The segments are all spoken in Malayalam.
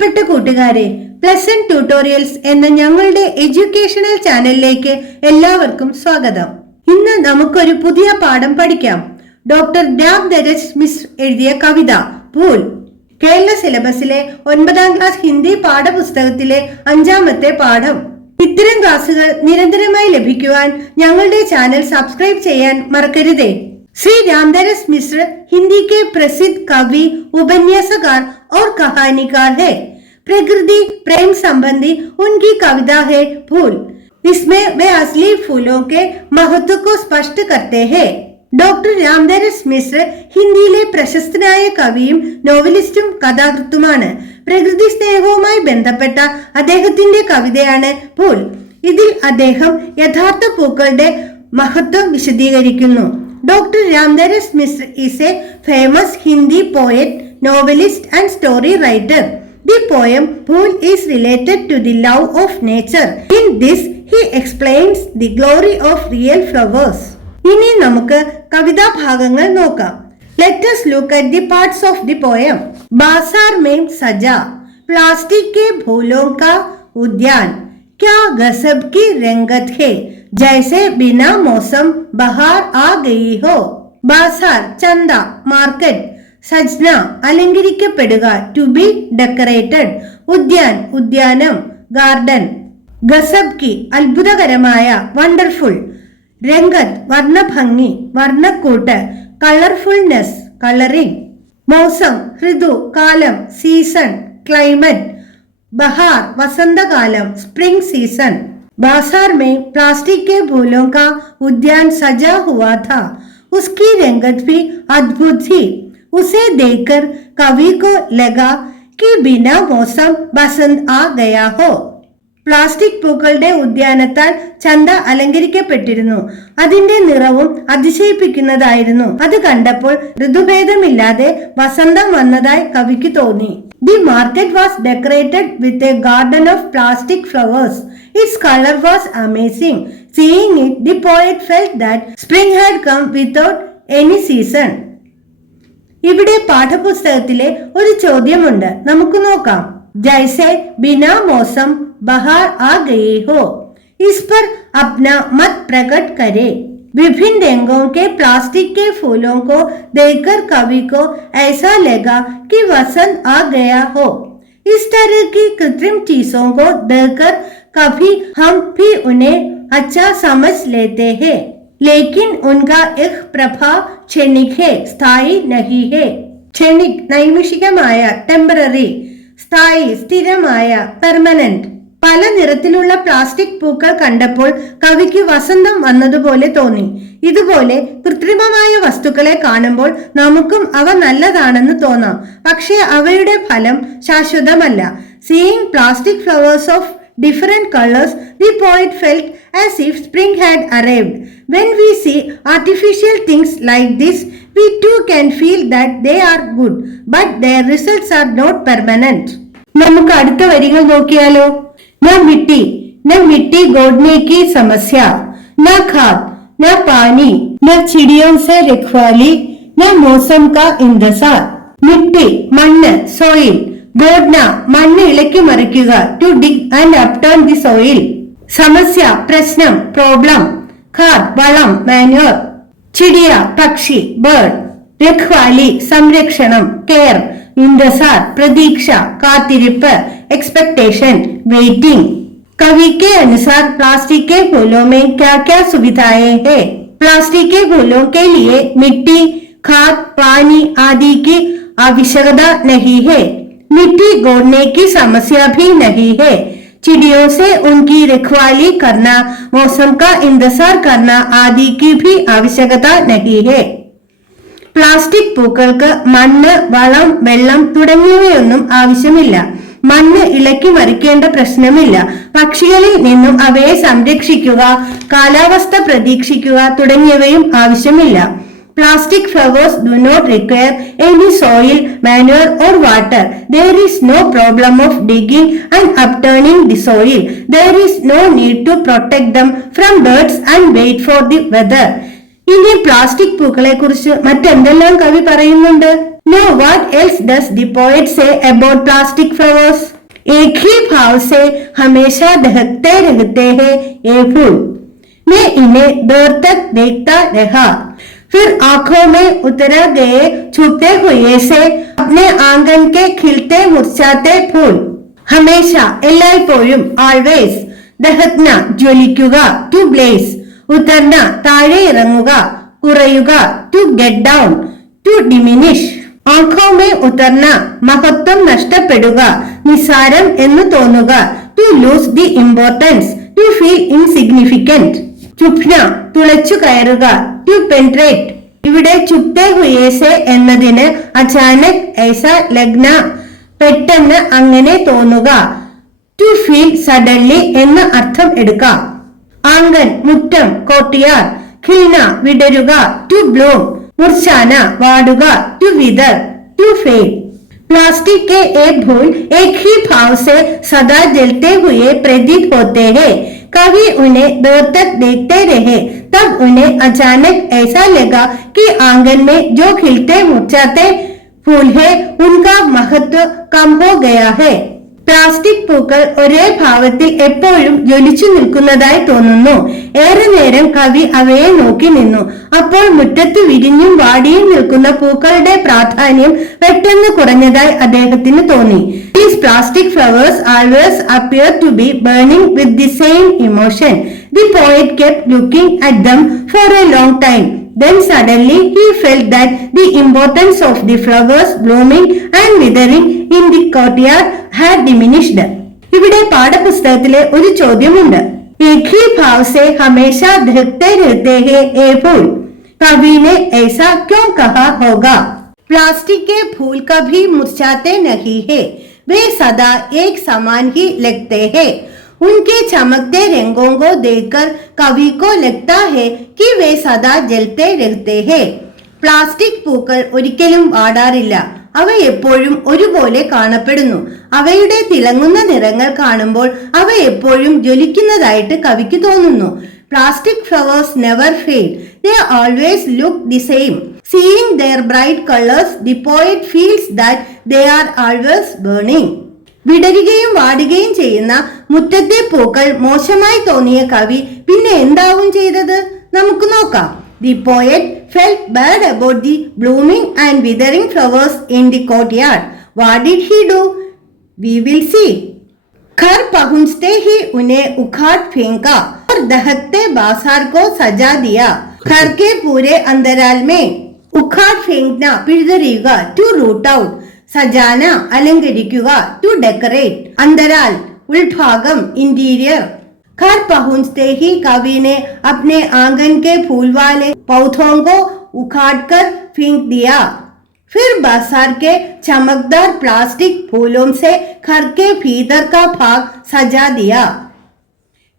പ്രിയപ്പെട്ട കൂട്ടുകാരെ, പ്ലസന്റ് ട്യൂട്ടോറിയൽസ് എന്ന ഞങ്ങളുടെ എഡ്യൂക്കേഷണൽ ചാനലിലേക്ക് എല്ലാവർക്കും സ്വാഗതം. ഇന്ന് നമുക്കൊരു പുതിയ പാഠം പഠിക്കാം. ഡോക്ടർ രാംദരസ് മിശ്ര എഴുതിയ കവിത ഭൂൽ. കേരള സിലബസിലെ 9ാം ക്ലാസ് ഹിന്ദി പാഠപുസ്തകത്തിലെ 5ാമത്തെ പാഠം. ഇത്തരം ക്ലാസുകൾ നിരന്തരമായി ലഭിക്കുവാൻ ഞങ്ങളുടെ ചാനൽ സബ്സ്ക്രൈബ് ചെയ്യാൻ മറക്കരുതേ. श्री रामदरस मिश्र हिंदी के प्रसिद्ध कवि, उपन्यासकार और कहानीकार है. प्रकृति प्रेम संबंधी उनकी कविता है भूल. इसमें वे असली फूलों के महत्व को स्पष्ट करते हैं. ഡോക്ടർ രാംദരസ് മിശ്ര ഹിന്ദിയിലെ പ്രശസ്തനായ കവിയും നോവലിസ്റ്റും കഥാകൃത്തുമാണ്. പ്രകൃതി സ്നേഹവുമായി ബന്ധപ്പെട്ട അദ്ദേഹത്തിന്റെ കവിതയാണ് ഭൂൽ. ഇതിൽ അദ്ദേഹം യഥാർത്ഥ പൂക്കളുടെ മഹത്വം വിശദീകരിക്കുന്നു. Dr. Ramdaras Misra is a famous Hindi poet, novelist and story writer. The poem Bhool is related to the love of nature. In this, he explains the glory of real flowers. ഇനി നമുക്ക് കവിതാ ഭാഗങ്ങൾ നോക്കാം. Let us look at the parts of the poem. बाजार में सजा प्लास्टिक के फूलों का उद्यान, क्या गजब की रंगत है, जैसे बिना मौसम बहार आ गई हो. ബാസാർ ചന്ത മാർക്കറ്റ്, സജ്ന അലങ്കരിക്കപ്പെടുക ടു ബി ഡെക്കറേറ്റഡ്, ഉദ്യാൻ ഉദ്യാനം ഗാർഡൻ, ഗസബ് കി അത്ഭുതകരമായ വണ്ടർഫുൾ, രംഗത് വർണ്ണഭംഗി വർണ്ണക്കൂട്ട് കളർഫുൾനെസ് കളറിംഗ്, മൗസം ഋതു കാലം സീസൺ ക്ലൈമറ്റ്, बहार वसंतकालम स्प्रिंग सीजन. बाजार में प्लास्टिक के फूलों का उद्यान सजा हुआ था. उसकी रंगत भी अद्भुत थी. उसे देखकर कवि को लगा कि बिना मौसम बसंत आ गया हो. പ്ലാസ്റ്റിക് പൂക്കളുടെ ഉദ്യാനത്താൽ ചന്ത അലങ്കരിക്കപ്പെട്ടിരുന്നു. അതിന്റെ നിറവും അതിശയിപ്പിക്കുന്നതായിരുന്നു. അത് കണ്ടപ്പോൾ ഋതുഭേദമില്ലാതെ വസന്തം വന്നതായി കവിക്ക് തോന്നി. The market was decorated with a garden of plastic flowers. Its color was amazing. Seeing it, the poet felt that spring had come without any season. ഇവിടെ പാഠപുസ്തകത്തിലെ ഒരു ചോദ്യമുണ്ട്, നമുക്ക് നോക്കാം. जैसे बिना मौसम बहार आ गई हो, इस पर अपना मत प्रकट करे. विभिन्न रंगों के प्लास्टिक के फूलों को देखकर कवि को ऐसा लगा कि वसंत आ गया हो. इस तरह की कृत्रिम चीजों को देखकर कभी हम भी उन्हें अच्छा समझ लेते हैं, लेकिन उनका एक प्रभाव क्षणिक है, स्थायी नहीं है. क्षणिक നൈമിഷികമായ ടെമ്പററി, സ്ഥായി സ്ഥിരമായ പെർമനന്റ്. പല നിറത്തിലുള്ള പ്ലാസ്റ്റിക് പൂക്കൾ കണ്ടപ്പോൾ കവിക്ക് വസന്തം വന്നതുപോലെ തോന്നി. ഇതുപോലെ കൃത്രിമമായ വസ്തുക്കളെ കാണുമ്പോൾ നമുക്കും അവ നല്ലതാണെന്ന് തോന്നാം, പക്ഷേ അവയുടെ ഫലം ശാശ്വതമല്ല. Seeing plastic flowers of different colors, the poet felt as if spring had arrived. When we see artificial things like this, we too can feel that they are good, but their results are not permanent. നമുക്ക് അടുത്ത വരികൾ നോക്കിയാലോ. न मिट्टी गोड़ने की समस्या, न खाद न पानी, न चिड़ियों से रखवाली, न मौसम का इंतजार. मिट्टी മണ്ണ് സോയിൽ, ഗോഡ്ന മണ്ണ് ഇളക്കി മറിക്കുക to dig and upturn the soil. സമസ്യ പ്രശ്നം പ്രോബ്ലം, ഖാദ് വളം മാനുവർ, ചിടിയ പക്ഷി ബേർഡ്, രഖ്വാലി സംരക്ഷണം കെയർ, इंतजार प्रतीक्ष कातिरिप्प एक्सपेक्टेशन वेटिंग. कवि के अनुसार प्लास्टिक के फूलों में क्या क्या सुविधाएं हैं. प्लास्टिक के फूलों के लिए मिट्टी खाद पानी आदि की आवश्यकता नहीं है. मिट्टी गोड़ने की समस्या भी नहीं है. चिड़ियों से उनकी रखवाली करना, मौसम का इंतजार करना आदि की भी आवश्यकता नहीं है. പ്ലാസ്റ്റിക് പൂക്കൾക്ക് മണ്ണ് വളം വെള്ളം തുടങ്ങിയവയൊന്നും ആവശ്യമില്ല. മണ്ണ് ഇളക്കി മറിക്കേണ്ട പ്രശ്നമില്ല. പക്ഷികളിൽ നിന്നും അവയെ സംരക്ഷിക്കുക, കാലാവസ്ഥ പ്രതീക്ഷിക്കുക തുടങ്ങിയവയും ആവശ്യമില്ല. Plastic flowers do not require any soil, manure or water. There is no problem of digging and upturning the soil. There is no need to protect them from birds and wait for the weather. ഇനി പ്ലാസ്റ്റിക് പൂക്കളെ കുറിച്ച് മറ്റെന്തെല്ലാം കവി പറയുന്നുണ്ട്. Now what else does the poet say about plastic flowers? एक ही भाव से हमेशा दहकते रहते हैं ये फूल, मैं इन्हें दूर तक देखता रहा, फिर आंखों में उतर गए छुपते हुए से अपने आंगन के खिलते मुरझाते फूल. हमेशा എല്ലായ്പ്പോഴും always, ദഹത്ന ജ്വലിക്കുക to blaze, ഉത്തർന താഴെ ഇറങ്ങുക കുറയുക to get down, to diminish. ആँखों में ഉത്തർന മഹത്വം നഷ്ടപ്പെടുക നിസാരം എന്ന് തോന്നുക to lose the importance, to feel insignificant. ചുപ്ന തുളച്ചു കയറുക to penetrate. ഇവിടെ ചുപ്തേ ഹുയേസെ എന്നതിന് അചാനക് ഐസ ലഗ്ന പെട്ടെന്ന് അങ്ങനെ തോന്നുക to feel suddenly എന്ന അർത്ഥം എടുക്കാം. ആംഗൻ മുറ്റം കോർട്ടിയാർ, ഖിൽന വിടരുക to bloom, मुरझाना वाडुग to wither, to fade. Plastic के ये फूल एक ही भाव से सदा जलते हुए प्रतीत होते हैं. कभी उन्हें दूर तक देखते रहे तब उन्हें अचानक ऐसा लगा कि आंगन में जो खिलते मुरझाते फूल है उनका महत्व कम हो गया है. പ്ലാസ്റ്റിക് പൂക്കൾ ഒരേ ഭാവത്തിൽ എപ്പോഴും ജ്വലിച്ചു നിൽക്കുന്നതായി തോന്നുന്നു. ഏറെ നേരം കവി അവയെ നോക്കി നിന്നു. അപ്പോൾ മുറ്റത്ത് വിരിഞ്ഞും വാടിയും നിൽക്കുന്ന പൂക്കളുടെ പ്രാധാന്യം പെട്ടെന്ന് കുറഞ്ഞതായി അദ്ദേഹത്തിന് തോന്നി. These plastic flowers always appear to be burning with the same emotion. The poet kept looking at them for a long time. Then suddenly he felt that the importance of the flowers blooming and withering in the courtyard had diminished. ഇവിടെ പാഠപുസ്തകത്തിലെ ഒരു ചോദ്യമുണ്ട്. एक ही भाव से हमेशा दहकते रहते हैं ये फूल, कवि ने ऐसा क्यों कहा होगा? प्लास्टिक के फूल कभी मुरझाते नहीं है, वे सदा एक समान ही लगते हैं. उनके चमकते रंगों को देखकर कवि को लगता है कि वे सदा जलते रहते हैं. പ്ലാസ്റ്റിക് പൂക്കൾ ഒരിക്കലും വാടാറില്ല, അവ എപ്പോഴും ഒരുപോലെ കാണപ്പെടുന്നു. അവയുടെ തിളങ്ങുന്ന നിറങ്ങൾ കാണുമ്പോൾ അവ എപ്പോഴും ജ്വലിക്കുന്നതായിട്ട് കവിക്ക് തോന്നുന്നു. Plastic flowers never fade, they always look the same. Seeing their bright colors, the poet feels that they are always burning. വിടരുകയും വാടുകയും ചെയ്യുന്ന മുറ്റത്തെ പൂക്കൾ മോശമായി തോന്നിയ കവി പിന്നെ എന്താവും ചെയ്തത്? നമുക്ക് നോക്കാം. The poet felt bad about the blooming and withering flowers in the courtyard. What did he do? We will see. घर पहुंचते ही उन्हें उखाड़ फेंका और दहकते बाजार को सजा दिया. घर के पूरे अंतराल में उखाड़ फेंकना पिഴുതെറിയുക to root out, Sajana അലങ്കരിക്കുക to decorate, अंतराल उल्भागम इंटीरियर. घर पहुंचते ही कवि ने अपने आंगन के फूल वाले पौधों को उखाड़कर फेंक दिया. फिर बाजार के चमकदार प्लास्टिक फूलों से घर के भीतर का भाग सजा दिया.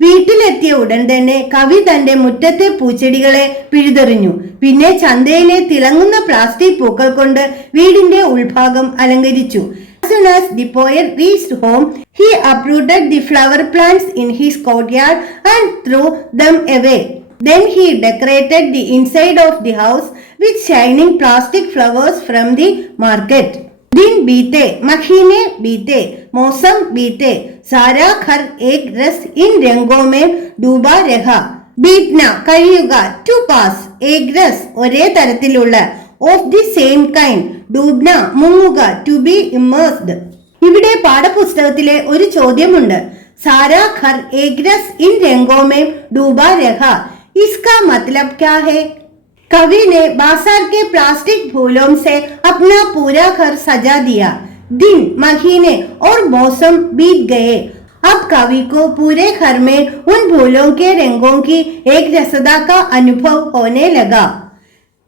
വീട്ടിലെത്തിയ ഉടൻ തന്നെ കവി തന്റെ മുറ്റത്തെ പൂച്ചെടികളെ പിഴുതെറിഞ്ഞു. പിന്നെ ചന്തയിലെ തിളങ്ങുന്ന പ്ലാസ്റ്റിക് പൂക്കൾ കൊണ്ട് വീടിന്റെ ഉൾഭാഗം അലങ്കരിച്ചു. As soon as the poet reached home, he uprooted the flower plants in his courtyard and threw them away. Then he decorated the inside of the house with shining plastic flowers from the market. दिन बीते, महीने बीते, मौसम बीते, सारा घर एक रस इन रंगों में डूबा रहा. बीतना കഴിയുക, to pass, एक रस ഒരേ തരത്തിലുള്ള, of the same kind, ഡൂബ്ന മുങ്ങുക, to be immersed. ഇവിടെ പാഠപുസ്തകത്തിലെ ഒരു ചോദ്യമുണ്ട്. सारा घर एक रस इन रंगों में डूबा रहा, इसका मतलब क्या है? कवि ने बाजार के प्लास्टिक फूलों से अपना पूरा घर सजा दिया. दिन, महीने और मौसम बीत गए. अब कवि को पूरे घर में उन फूलों के रंगों की एक रसदा का अनुभव होने लगा.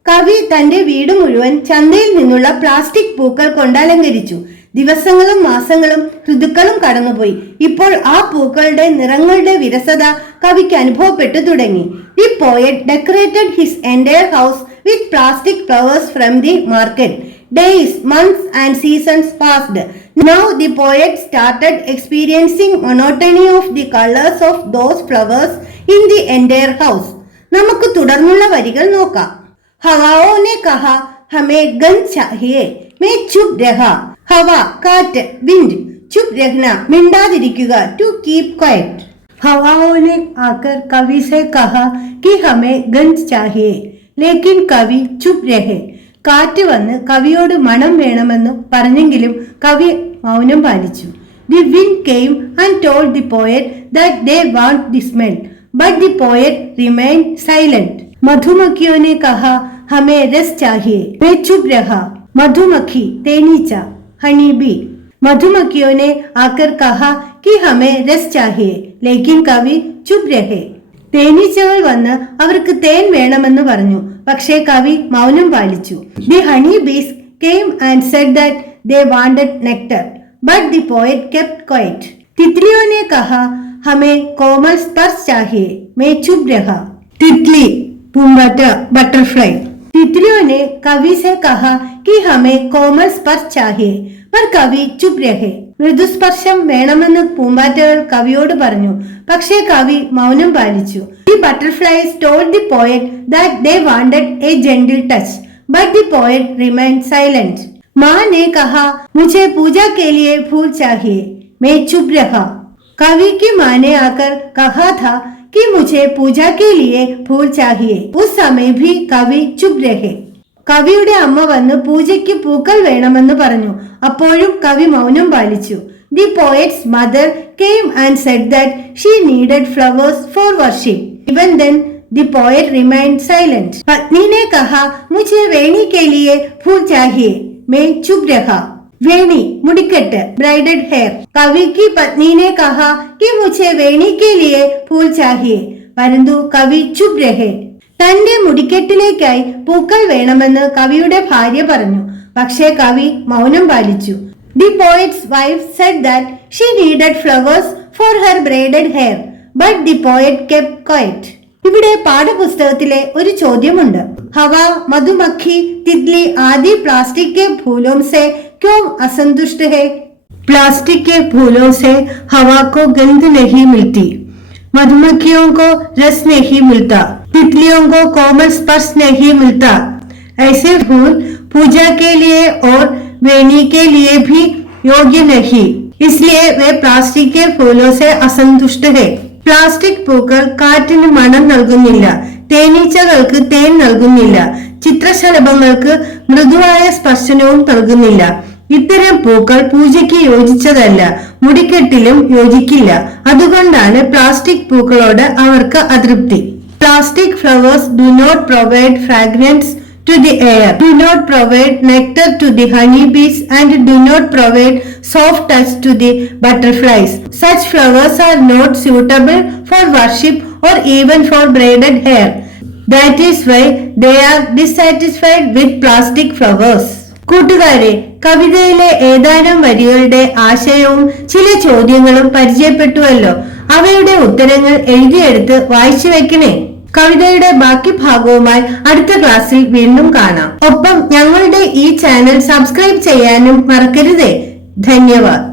കവി തന്റെ വീട് മുഴുവൻ ചന്തയിൽ നിന്നുള്ള പ്ലാസ്റ്റിക് പൂക്കൾ കൊണ്ട് അലങ്കരിച്ചു. ദിവസങ്ങളും മാസങ്ങളും ഋതുക്കളും കടന്നുപോയി. ഇപ്പോൾ ആ പൂക്കളുടെ നിറങ്ങളുടെ വിരസത കവിക്ക് അനുഭവപ്പെട്ടു തുടങ്ങി. The poet decorated his entire house with plastic flowers from the market. Days, months and seasons passed. Now the poet started experiencing monotony of the colors of those flowers in the entire house. നമുക്ക് തുടർന്നുള്ള വരികൾ നോക്കാം. हवाओं ने कहा हमें गंध चाहिए, मैं चुप रहा. हवा काट विंड चुप रहना मिंडादिरिक्कुക to keep quiet. हवाओं ने आकर कवि से कहा कि हमें गंज चाहिए, लेकिन कवि चुप रहे. കാറ്റ് വന്ന് കവിയോട് മണം വേണമെന്ന് പറഞ്ഞെങ്കിലും കവി മൗനം പാലിച്ചു. The wind came and told the poet that they want the smell, but the poet remained silent. मधुमक्खियों ने कहा हमें रस चाहिए, मैं चुप रहा. मधुमक्खी തേനീച്ച हनी बी. मधुमक्खियों ने आकर कहा कि हमें रस चाहिए, लेकिन कवि चुप रहे. തേനീച്ചകൾ വന്ന് അവർക്ക് തേൻ വേണമെന്ന് പറഞ്ഞു, പക്ഷേ കവി മൗനം പാലിച്ചു. The honey bees came and said that they wanted nectar, but the poet kept quiet. तितलियों ने कहा हमें कोमल स्पर्श चाहिए, मैं चुप रहा. तितली पूंगाटा बटरफ्लाई. तितलियों ने कवि से कहा कि हमें कोमल स्पर्श चाहिए, पर कवि चुप रहे. മൃദുസ്പർശം വേണമെന്ന് പൂമ്പാറ്റകൾ കവിയോട് പറഞ്ഞു, പക്ഷേ കവി മൗനം പാലിച്ചു. The butterflies told the poet that they wanted a gentle touch, but the poet remained silent. माँ ने कहा मुझे पूजा के लिए फूल चाहिए, मैं चुप रहा. कवि की माँ ने आकर कहा था कि मुझे पूजा के लिए फूल चाहिए, उस समय भी कवि चुप रहे. കവിയുടെ അമ്മ വന്ന് പൂജയ്ക്ക് പൂക്കൾ വേണമെന്ന് പറഞ്ഞു, അപ്പോഴും കവി മൗനം പാലിച്ചു. The poet's mother came and said that she needed flowers for worship. Even then the poet remained silent. पत्नी ने कहा मुझे वेणी के लिए फूल चाहिए, मैं चुप रहा. वेणी मुड़िकट ब्राइडल हेयर. कवि की पत्नी ने कहा कि मुझे वेणी के लिए फूल चाहिए, परंतु कवि चुप रहे. തന്റെ മുടിക്കെട്ടിലേക്കായി പൂക്കൾ വേണമെന്ന് കവിയുടെ ഭാര്യ പറഞ്ഞു, പക്ഷേ കവി മൗനം പാലിച്ചു. The poet's wife said that she needed flowers for her braided hair, but the poet kept quiet. ഇവിടെ പാഠപുസ്തകത്തിലെ ഒരു ചോദ്യമുണ്ട്. हवा, मधुमक्खी, तितली आदि प्लास्टिक के फूलों से क्यों असंतुष्ट है? प्लास्टिक के फूलों से हवा को गंध नहीं मिलती, मधुमक्खियों को रस नहीं मिलता, तितलियों को कोमल स्पर्श नहीं मिलता. ऐसे फूल पूजा के लिए और वेणी के लिए भी योग्य नहीं, इसलिए वे प्लास्टिक के फूलों से असंतुष्ट है. പ്ലാസ്റ്റിക് പൂക്കൾ കാറ്റിന് മണം നൽകുന്നില്ല, തേനീച്ചകൾക്ക് തേൻ നൽകുന്നില്ല, ചിത്രശലഭങ്ങൾക്ക് മൃദുവായ സ്പർശനവും നൽകുന്നില്ല. ഇത്തരം പൂക്കൾ പൂജയ്ക്ക് യോജിച്ചതല്ല, മുടിക്കെട്ടിലും യോജിക്കില്ല. അതുകൊണ്ടാണ് പ്ലാസ്റ്റിക് പൂക്കളോട് അവർക്ക് അതൃപ്തി. Plastic flowers do not provide fragrance to the air, do not provide nectar to the honeybees, and do not provide soft touch to the butterflies. Such flowers are not suitable for worship or even for braided hair. That is why they are dissatisfied with plastic flowers. കൂട്ടുകാരെ, കവിതയിലെ ഏതാനും വരികളുടെ ആശയവും ചില ചോദ്യങ്ങളും പരിചയപ്പെട്ടുവല്ലോ. അവയുടെ ഉത്തരങ്ങൾ എഴുതിയെടുത്ത് വായിച്ചു വെക്കണേ. കവിതയുടെ ബാക്കി ഭാഗവുമായി അടുത്ത ക്ലാസ്സിൽ വീണ്ടും കാണാം. ഒപ്പം ഞങ്ങളുടെ ഈ ചാനൽ സബ്സ്ക്രൈബ് ചെയ്യാനും മറക്കരുതേ. ധന്യവാദ്.